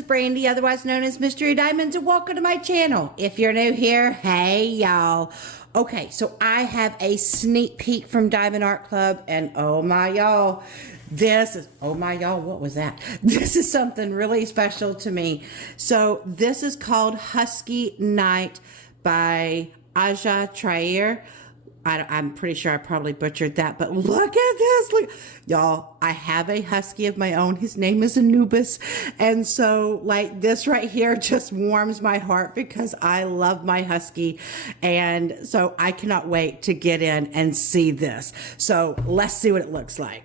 is Brandy, otherwise known as Mystery Diamonds, and welcome to my channel. If you're new here, hey y'all. Okay, so I have a sneak peek from Diamond Art Club, and oh my y'all, what was that? This is something really special to me. So this is called Husky Night by Aja Traer. I'm pretty sure I probably butchered that, but look at this. Look, y'all, I have a husky of my own. His name is Anubis. And so like this right here just warms my heart because I love my husky. And so I cannot wait to get in and see this. So let's see what it looks like.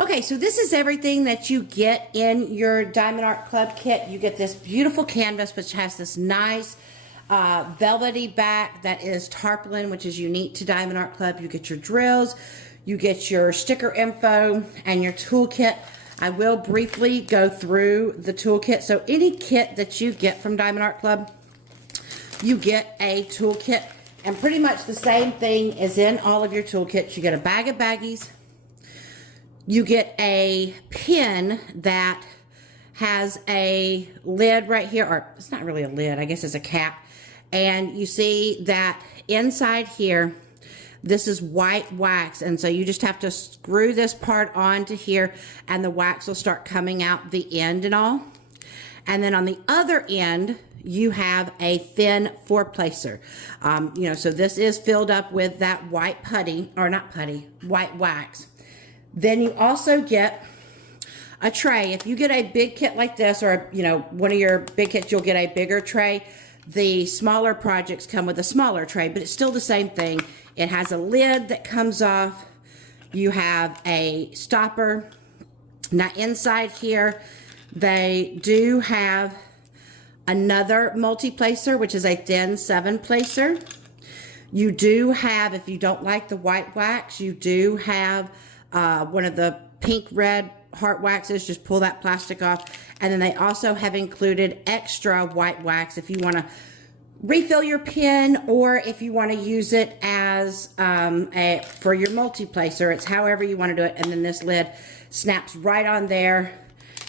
Okay, so this is everything that you get in your Diamond Art Club kit. You get this beautiful canvas, which has this nice velvety back that is tarpaulin, which is unique to Diamond Art Club. You get your drills, you get your sticker info, and your toolkit. I will briefly go through the toolkit. So any kit that you get from Diamond Art Club, you get a toolkit, and pretty much the same thing is in all of your toolkits. You get a bag of baggies, you get a pin that has a lid right here, or it's not really a lid, I guess it's a cap. And you see that inside here, this is white wax. And so you just have to screw this part onto here and the wax will start coming out the end and all. And then on the other end, you have a thin four-placer. So this is filled up with that white putty, or not putty, white wax. Then you also get a tray. If you get a big kit like this, or one of your big kits, you'll get a bigger tray. The smaller projects come with a smaller tray, but it's still the same thing. It has a lid that comes off. You have a stopper. Now inside here, they do have another multi-placer, which is a thin 7-placer. You do have, if you don't like the white wax, you do have one of the pink-red heart waxes. Just pull that plastic off. And then they also have included extra white wax if you want to refill your pin, or if you want to use it as for your multi-placer. It's however you want to do it. And then this lid snaps right on there.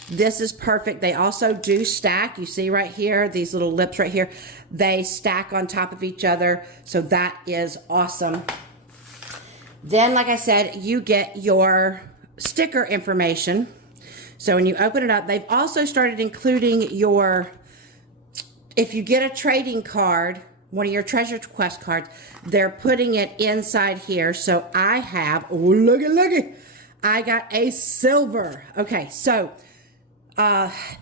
This is perfect. They also do stack. You see right here, these little lips right here, they stack on top of each other. So that is awesome. Then, like I said, you get your sticker information. So when you open it up, they've also started including if you get a trading card, one of your treasure quest cards, they're putting it inside here. So I have, oh, looky, I got a silver. Okay, so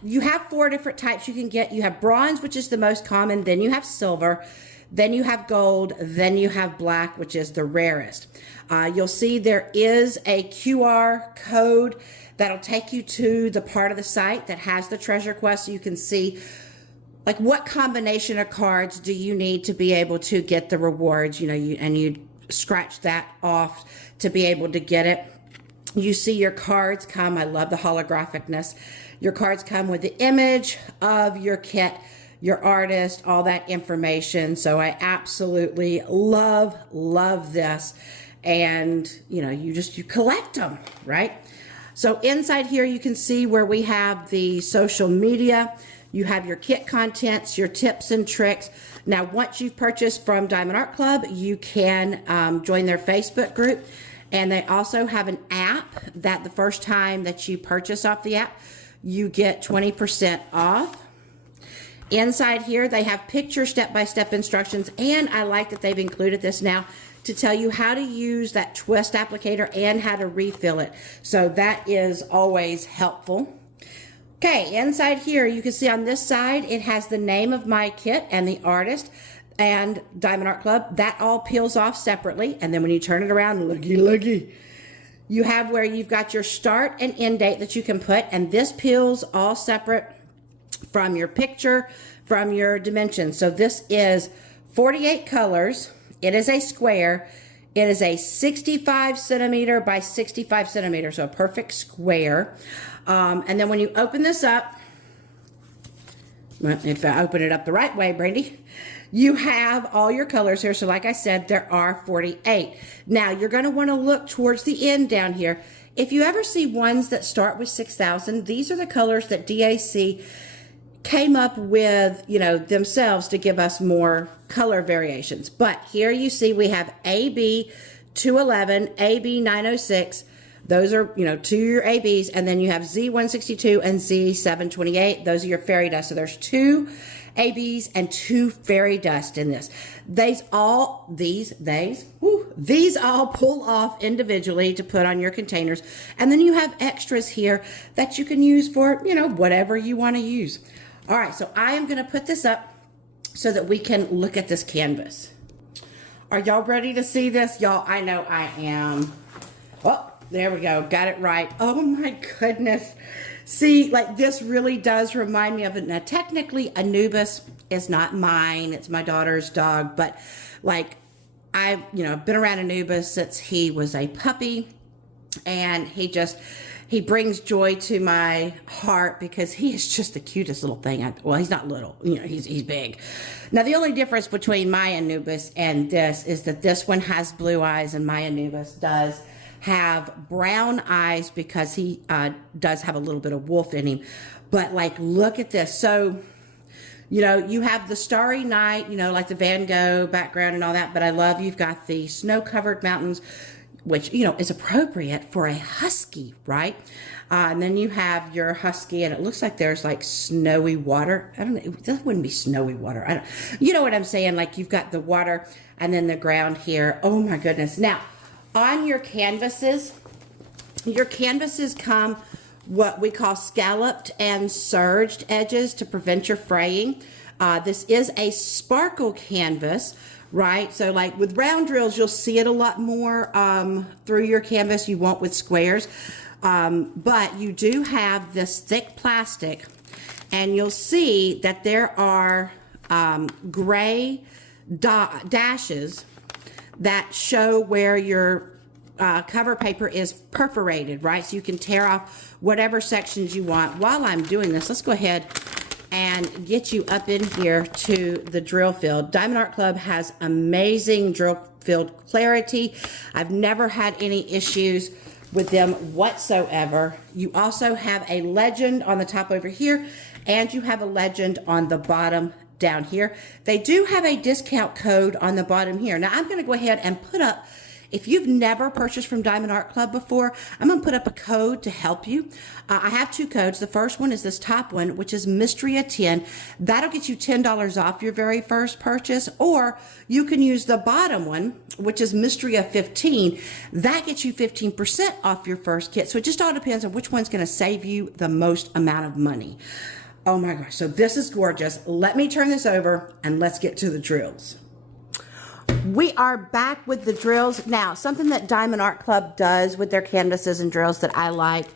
you have 4 different types you can get. You have bronze, which is the most common. Then you have silver. Then you have gold. Then you have black, which is the rarest. You'll see there is a QR code that'll take you to the part of the site that has the treasure quest, so you can see like what combination of cards do you need to be able to get the rewards, and you scratch that off to be able to get it. You see your cards come, I love the holographicness. Your cards come with the image of your kit, your artist, all that information. So I absolutely love this. And you collect them, right? So inside here, you can see where we have the social media. You have your kit contents, your tips and tricks. Now, once you've purchased from Diamond Art Club, you can join their Facebook group. And they also have an app that the first time that you purchase off the app, you get 20% off. Inside here, they have picture step-by-step instructions. And I like that they've included this now to tell you how to use that twist applicator and how to refill it. So that is always helpful. Okay, inside here, you can see on this side, it has the name of my kit and the artist and Diamond Art Club. That all peels off separately. And then when you turn it around, looky, you have where you've got your start and end date that you can put. And this peels all separate from your picture, from your dimensions. So this is 48 colors. It is a square. It is a 65 centimeter by 65 centimeter, so a perfect square. And then when you open this up, well, if I open it up the right way, Brandy, you have all your colors here. So like I said, there are 48. Now you're going to want to look towards the end down here if you ever see ones that start with 6,000, these are the colors that DAC came up with, you know, themselves to give us more color variations. But here you see we have AB 211, AB 906. Those are, you know, 2 your ABs, and then you have Z162 and Z728. Those are your fairy dust. So there's 2 ABs and 2 fairy dust in this. These all pull off individually to put on your containers. And then you have extras here that you can use for, you know, whatever you want to use. All right, so I am going to put this up so that we can look at this canvas. Are y'all ready to see this? Y'all, I know I am. Oh, there we go. Got it right. Oh my goodness. See, like this really does remind me of it. Now, technically, Anubis is not mine. It's my daughter's dog. But like, I've, you know, been around Anubis since he was a puppy. And he brings joy to my heart because he is just the cutest little thing. Well, he's not little, you know, he's big. Now, the only difference between my Anubis and this is that this one has blue eyes and my Anubis does have brown eyes because he does have a little bit of wolf in him. But like, look at this. So, you know, you have the starry night, you know, like the Van Gogh background and all that. But I love you've got the snow-covered mountains, which, you know, is appropriate for a husky, right? And then you have your husky, and it looks like there's like snowy water. I don't know, that wouldn't be snowy water. You know what I'm saying? Like you've got the water and then the ground here. Oh my goodness. Now, on your canvases come what we call scalloped and serged edges to prevent your fraying. This is a sparkle canvas, right? So like with round drills, you'll see it a lot more through your canvas. You won't with squares. But you do have this thick plastic, and you'll see that there are gray dashes that show where your cover paper is perforated, right? So you can tear off whatever sections you want. While I'm doing this, let's go ahead and get you up in here to the drill field. Diamond Art Club has amazing drill field clarity. I've never had any issues with them whatsoever. You also have a legend on the top over here, and you have a legend on the bottom down here. They do have a discount code on the bottom here. Now I'm going to go ahead and put up, if you've never purchased from Diamond Art Club before, I'm going to put up a code to help you. I have 2 codes. The first one is this top one, which is Mystery of 10. That'll get you $10 off your very first purchase. Or you can use the bottom one, which is Mystery of 15. That gets you 15% off your first kit. So it just all depends on which one's going to save you the most amount of money. Oh my gosh, so this is gorgeous. Let me turn this over and let's get to the drills. We are back with the drills. Now, something that Diamond Art Club does with their canvases and drills that I like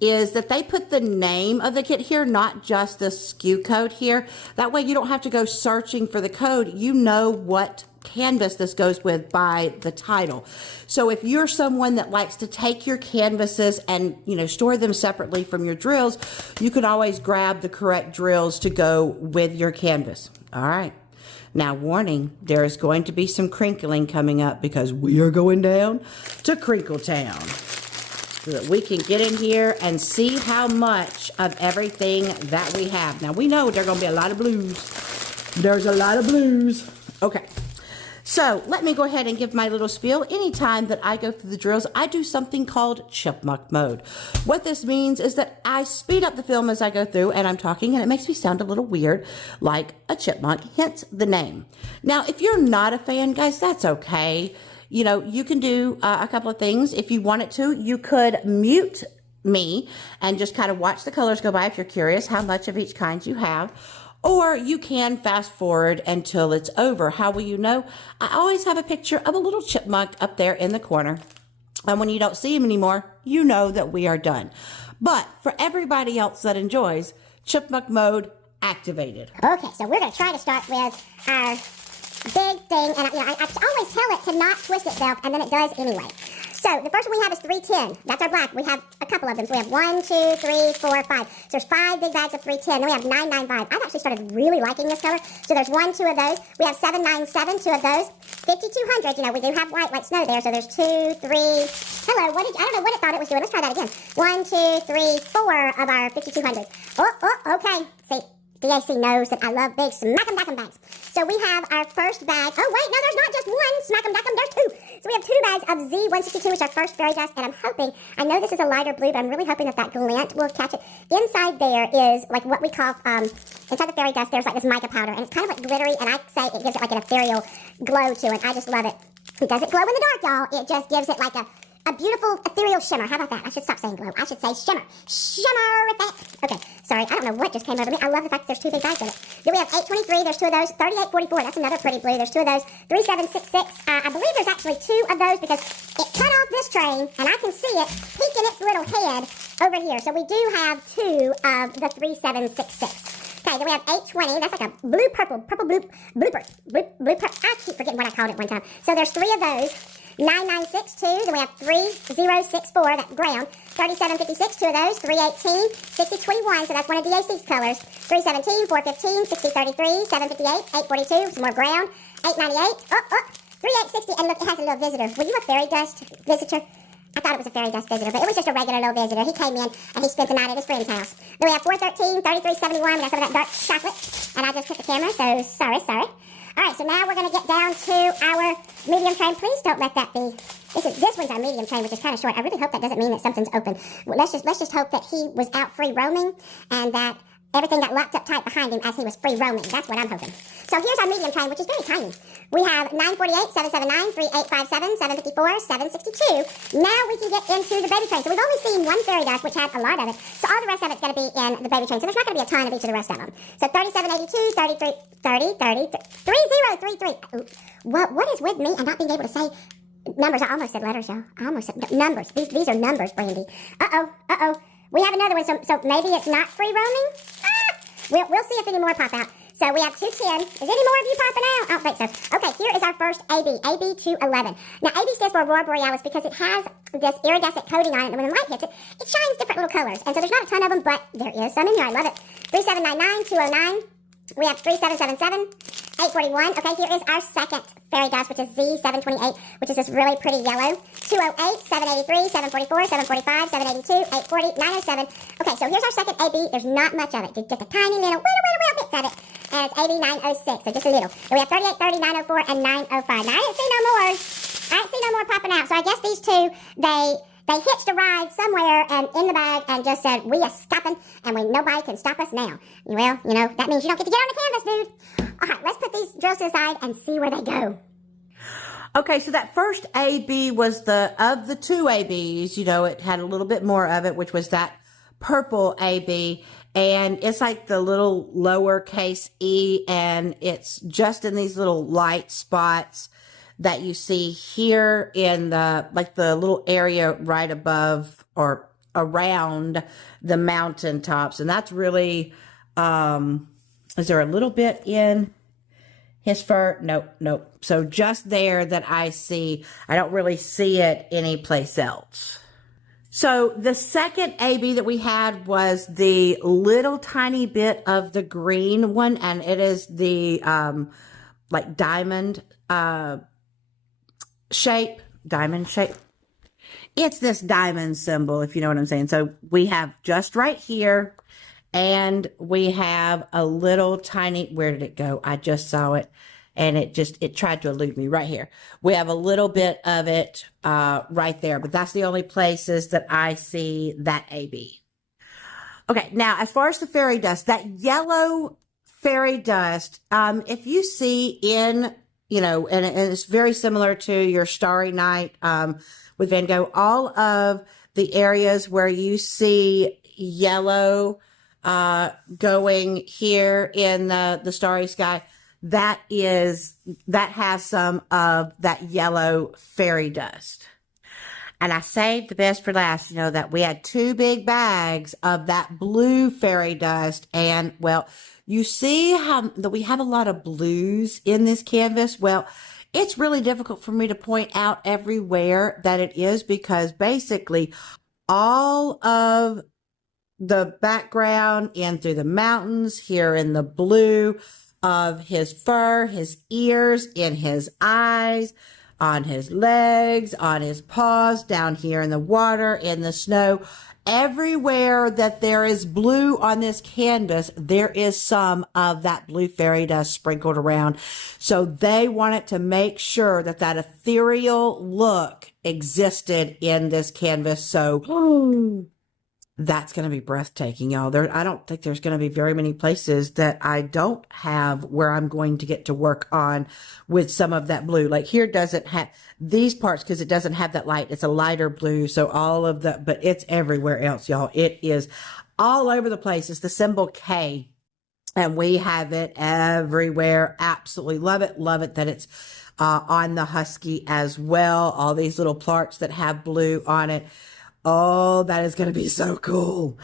is that they put the name of the kit here, not just the SKU code here. That way you don't have to go searching for the code. You know what canvas this goes with by the title. So if you're someone that likes to take your canvases and, you know, store them separately from your drills, you can always grab the correct drills to go with your canvas. All right. Now, warning, there is going to be some crinkling coming up because we are going down to Crinkle Town so that we can get in here and see how much of everything that we have. Now, we know there are going to be a lot of blues. There's a lot of blues. Okay. So let me go ahead and give my little spiel. Anytime that I go through the drills, I do something called chipmunk mode. What this means is that I speed up the film as I go through and I'm talking, and it makes me sound a little weird like a chipmunk, hence the name. Now, if you're not a fan, guys, that's okay. You know, you can do a couple of things. If you wanted to, you could mute me and just kind of watch the colors go by if you're curious how much of each kind you have. Or you can fast forward until it's over. How will you know? I always have a picture of a little chipmunk up there in the corner. And when you don't see him anymore, you know that we are done. But for everybody else that enjoys, chipmunk mode activated. Okay, so we're going to try to start with our big thing. And you know, I always tell it to not twist itself, and then it does anyway. So the first one we have is 310. That's our black. We have a couple of them. So we have 1, 2, 3, 4, 5. So there's 5 big bags of 310. Then we have 995. I've actually started really liking this color. So there's 1, 2 of those. We have 797, 2 of those. 5,200, you know, we do have white like snow there, so there's 2, 3, hello, I don't know what it thought it was doing. Let's try that again. 1, 2, 3, 4 of our 5,200. Okay. See, DAC knows that I love big smack-em-dack-em bags. So we have our first bag. Oh, wait, no, there's not just one smack-em-dack-em, there's 2. So we have 2 bags of Z162, which is our first fairy dust, and I'm hoping, I know this is a lighter blue, but I'm really hoping that glint will catch it. Inside there is like what we call, inside the fairy dust, there's like this mica powder, and it's kind of like glittery, and I say it gives it like an ethereal glow to it. I just love it. It doesn't glow in the dark, y'all. It just gives it like a beautiful ethereal shimmer. How about that? I should stop saying glow. I should say shimmer. Shimmer effect. Okay, sorry. I don't know what just came over me. I love the fact that there's 2 big bags in it. Then we have 823. There's 2 of those. 3844. That's another pretty blue. There's 2 of those. 3766. I believe there's actually 2 of those because it cut off this train, and I can see it peeking its little head over here. So we do have 2 of the 3766. Okay, then we have 820. That's like a blue-purple, blooper. I keep forgetting what I called it one time. So there's 3 of those. 9962. Then we have 3064. That brown. 3756. 2 of those. 318. 6021. So that's one of DAC's colors. 317. 415. 6033. 758. 842. Some more brown. 898. 3860. And look, it has a little visitor. Were you a fairy dust visitor? I thought it was a fairy dust visitor, but it was just a regular little visitor. He came in and he spent the night at his friend's house. Then we have 413, 3371. We got some of that dark chocolate. And I just hit the camera, so sorry. All right, so now we're going to get down to our medium train. Please don't let that be. This one's our medium train, which is kind of short. I really hope that doesn't mean that something's open. Well, let's just hope that he was out free roaming and that everything got locked up tight behind him as he was free roaming. That's what I'm hoping. So here's our medium train, which is very tiny. We have 948, 779, 3857, 754, 762. Now we can get into the baby train. So we've only seen 1 fairy dust, which had a lot of it. So all the rest of it's going to be in the baby train. So there's not going to be a ton of each of the rest of them. So 3782, 3033. What is with me and not being able to say numbers? I almost said letters, y'all. I almost said numbers. These are numbers, Brandy. Uh-oh. We have another one, so maybe it's not free roaming? We'll see if any more pop out. So we have 210. Is any more of you popping out? I don't think so. Okay, here is our first AB, AB211. Now, AB stands for Aurora Borealis because it has this iridescent coating on it, and when the light hits it, it shines different little colors. And so there's not a ton of them, but there is some in here. I love it. 3799, 209. We have 3777, 841. Okay, here is our second fairy dust, which is Z728, which is this really pretty yellow. 208, 783, 744, 745, 782, 840, 907. Okay, so here's our second AB. There's not much of it. Just a tiny little bits of it. And it's AB 906, so just a little. And we have 38, 30, 904, and 905. Now, I didn't see no more popping out. So I guess these 2, they hitched a ride somewhere and in the bag and just said, we are stopping and nobody can stop us now. Well, you know, that means you don't get to get on the canvas, dude. All right, let's put these drills to the side and see where they go. Okay, so that first AB was of the 2 ABs, you know, it had a little bit more of it, which was that purple AB. And it's like the little lowercase e, and it's just in these little light spots that you see here in the little area right above or around the mountaintops. And that's really, is there a little bit in his fur? Nope. So just there that I see. I don't really see it anyplace else. So the second AB that we had was the little tiny bit of the green one, and it is the like diamond shape. It's this diamond symbol, if you know what I'm saying. So we have just right here, and we have a little tiny, where did it go? I just saw it. And it tried to elude me right here. We have a little bit of it right there, but that's the only places that I see that AB. Okay, now as far as the fairy dust, that yellow fairy dust, if you see in, you know, and it's very similar to your Starry Night with Van Gogh, all of the areas where you see yellow going here in the starry sky, that has some of that yellow fairy dust. And I saved the best for last, you know, that we had 2 big bags of that blue fairy dust. And, well, you see how that we have a lot of blues in this canvas. Well, it's really difficult for me to point out everywhere that it is, because basically all of the background in through the mountains here in the blue, of his fur, his ears, in his eyes, on his legs, on his paws, down here in the water, in the snow. Everywhere that there is blue on this canvas, there is some of that blue fairy dust sprinkled around. So they wanted to make sure that that ethereal look existed in this canvas. So that's going to be breathtaking, y'all. I don't think there's going to be very many places that I don't have where I'm going to get to work on with some of that blue. Like here doesn't have these parts because it doesn't have that light. It's a lighter blue. So all of the, but it's everywhere else, y'all. It is all over the place. It's the symbol K, and we have it everywhere. Absolutely love it. Love it that it's on the Husky as well. All these little parts that have blue on it. Oh, that is going to be so cool.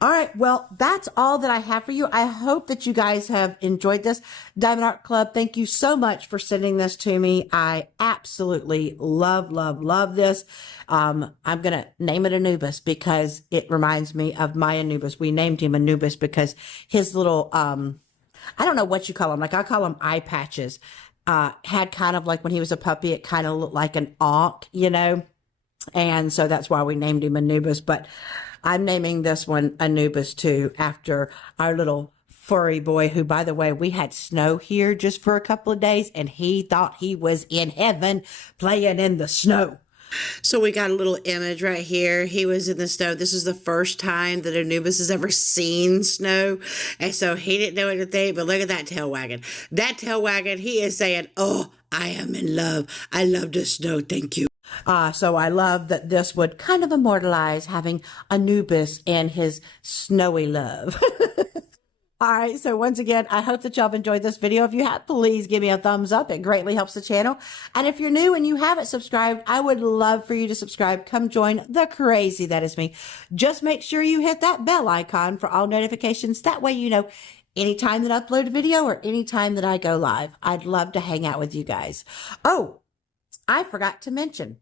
All right. Well, that's all that I have for you. I hope that you guys have enjoyed this. Diamond Art Club, thank you so much for sending this to me. I absolutely love, love, love this. I'm going to name it Anubis because it reminds me of my Anubis. We named him Anubis because his little, I don't know what you call them. Like I call them eye patches, had kind of like when he was a puppy, it kind of looked like an ankh, you know? And so that's why we named him Anubis, but I'm naming this one Anubis too, after our little furry boy, who, by the way, we had snow here just for a couple of days and he thought he was in heaven playing in the snow. So we got a little image right here. He was in the snow. This is the first time that Anubis has ever seen snow. And so he didn't know anything, but look at that tail wagging. That tail wagging, he is saying, oh, I am in love. I love the snow. Thank you. So I love that this would kind of immortalize having Anubis and his snowy love. All right. So once again, I hope that y'all have enjoyed this video. If you have, please give me a thumbs up. It greatly helps the channel. And if you're new and you haven't subscribed, I would love for you to subscribe. Come join the crazy that is me. Just make sure you hit that bell icon for all notifications. That way, you know, anytime that I upload a video or anytime that I go live, I'd love to hang out with you guys. Oh, I forgot to mention,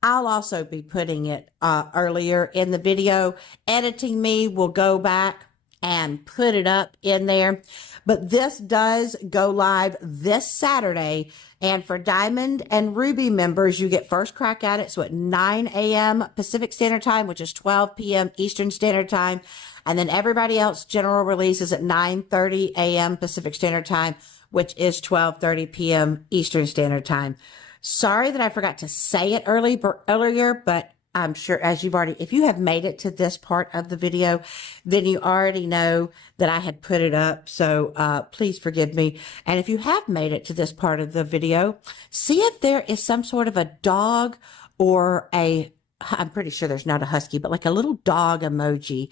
I'll also be putting it earlier in the video. Editing me will go back and put it up in there. But this does go live this Saturday. And for Diamond and Ruby members, you get first crack at it. So at 9 a.m. Pacific Standard Time, which is 12 p.m. Eastern Standard Time. And then everybody else, general release is at 9:30 a.m. Pacific Standard Time, which is 12:30 p.m. Eastern Standard Time. Sorry that I forgot to say it earlier, but I'm sure as you've already, if you have made it to this part of the video, then you already know that I had put it up. So please forgive me. And if you have made it to this part of the video, see if there is some sort of a dog or I'm pretty sure there's not a husky, but like a little dog emoji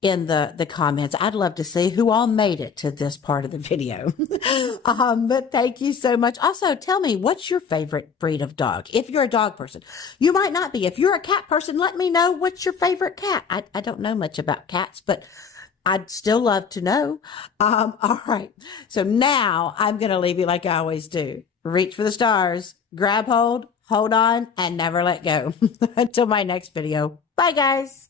in the comments. I'd love to see who all made it to this part of the video. But thank you so much. Also, tell me, what's your favorite breed of dog? If you're a dog person, you might not be. If you're a cat person, let me know what's your favorite cat. I don't know much about cats, but I'd still love to know. All right. So now I'm going to leave you like I always do. Reach for the stars, grab hold on, and never let go. Until my next video. Bye, guys.